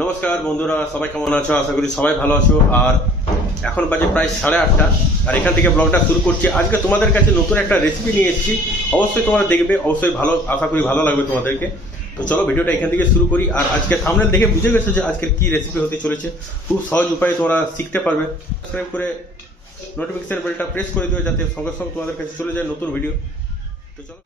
নমস্কার বন্ধুরা, সবাই কেমন আছো? আশা করি সবাই ভালো আছো। আর এখন বাজে প্রায় 8:30, আর এখান থেকে ব্লগটা শুরু করছি। আজকে তোমাদের কাছে নতুন একটা রেসিপি নিয়ে এসেছি, অবশ্যই তোমরা দেখবে, অবশ্যই ভালো, আশা করি ভালো লাগবে তোমাদেরকে। তো চলো ভিডিওটা এখান থেকে শুরু করি। আর আজকে থাম্বনেল দেখে বুঝে গেছো যে আজকের কি রেসিপি হতে চলেছে। খুব সহজ উপায়ে তোমরা শিখতে পারবে। সাবস্ক্রাইব করে নোটিফিকেশন বেলটা প্রেস করে দিও, যাতে সঙ্গে সঙ্গে তোমাদের কাছে চলে যায় নতুন ভিডিও। তো চলো।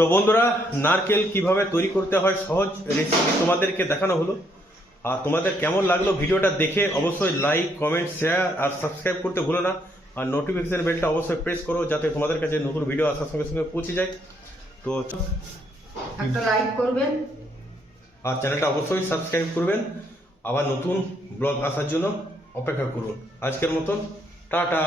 তো বন্ধুরা, নারকেল কিভাবে তৈরি করতে হয় সহজ রেসিপি তোমাদেরকে দেখানো হলো। আর তোমাদের কেমন লাগলো ভিডিওটা দেখে অবশ্যই লাইক, কমেন্ট, শেয়ার আর সাবস্ক্রাইব করতে ভুলো না। আর নোটিফিকেশন বেলটা অবশ্যই প্রেস করো, যাতে তোমাদের কাছে নতুন ভিডিও আসার সঙ্গে সঙ্গে পৌঁছে যায়। তো একটা লাইক করবেন আর চ্যানেলটা অবশ্যই সাবস্ক্রাইব করবেন। আবার নতুন ব্লগ আসার জন্য অপেক্ষা করুন। আজকের মতন টাটা।